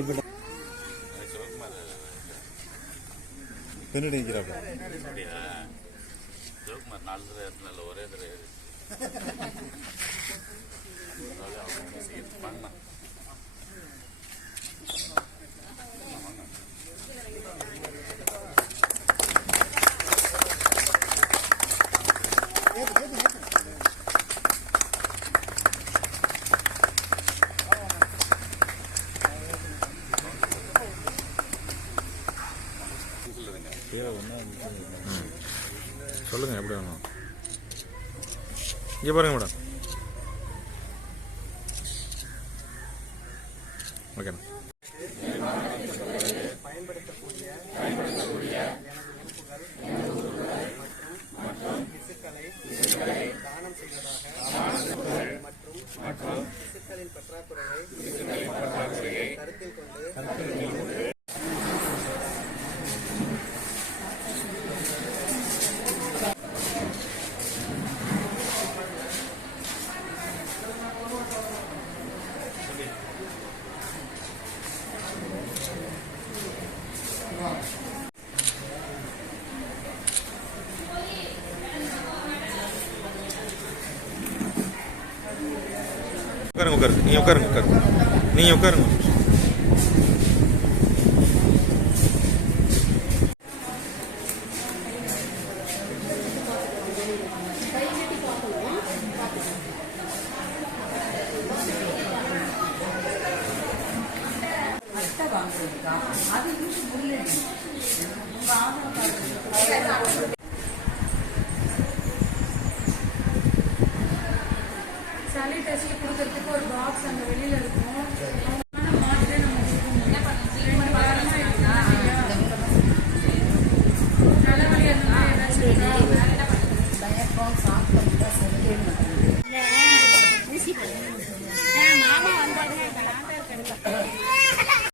ഇവിടെ பின்னாடி நிற்கிறாப்ல அப்படியா? நாலு தடவை ஏறினால ஒரே தடவை சொல்லுங்கள் எப்படி வேணும்? இங்கே பாருங்க மேடம். ஓகேண்ணா மற்றும் தானம் செய்வதாக மற்றும் உட்காருங்க உட்காருங்க. நீங்கள் உட்காருங்க உட்காருங்க. நீங்கள் உட்காருங்க. அது சளி டெஸ்ட் கொடுக்கறதுக்கு ஒரு பாக்ஸ் அங்கே வெளியில இருக்கும். தலைவலி அந்த மாதிரி ஏதாச்சும் பயக்கம் சாப்பிட்டோம் சரி